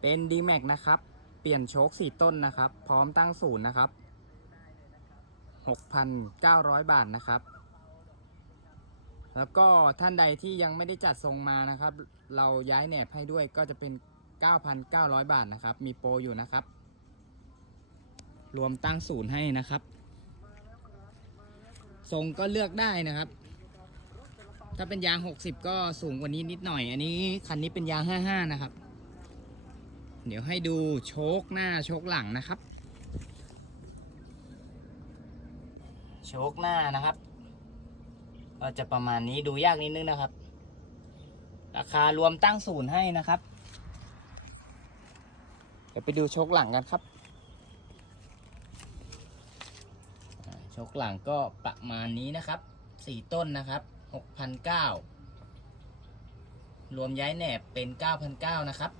เป็น d m a x นะครับ เปลี่ยนโชค4 ต้นนะครับ พร้อมตั้งศูนย์นะครับ 6,900 บาทนะครับ แล้วก็ท่านใดที่ยังไม่ได้จัดทรงมานะครับ เราย้ายแหนบให้ด้วยก็จะเป็น 9,900 บาทนะครับ มีโปรอยู่นะครับ รวมตั้งศูนย์ให้นะครับ ทรงก็เลือกได้นะครับถ้าเป็นยาง 60 ก็สูงกว่านี้นิดหน่อย อันนี้คันนี้เป็นยาง 55 นะครับ เดี๋ยวให้ดูโชคหน้าโชคหลังนะครับ โชคหน้านะครับ ก็จะประมาณนี้ดูยากนิดนึงนะครับ ราคารวมตั้งศูนย์ให้นะครับ เดี๋ยวไปดูโชคหลังกันครับโชคหลังก็ประมาณนี้นะครับสี่ต้นนะครับหกพันเก้ารวมย้ายแหนบเป็นเก้าพันเก้านะครับ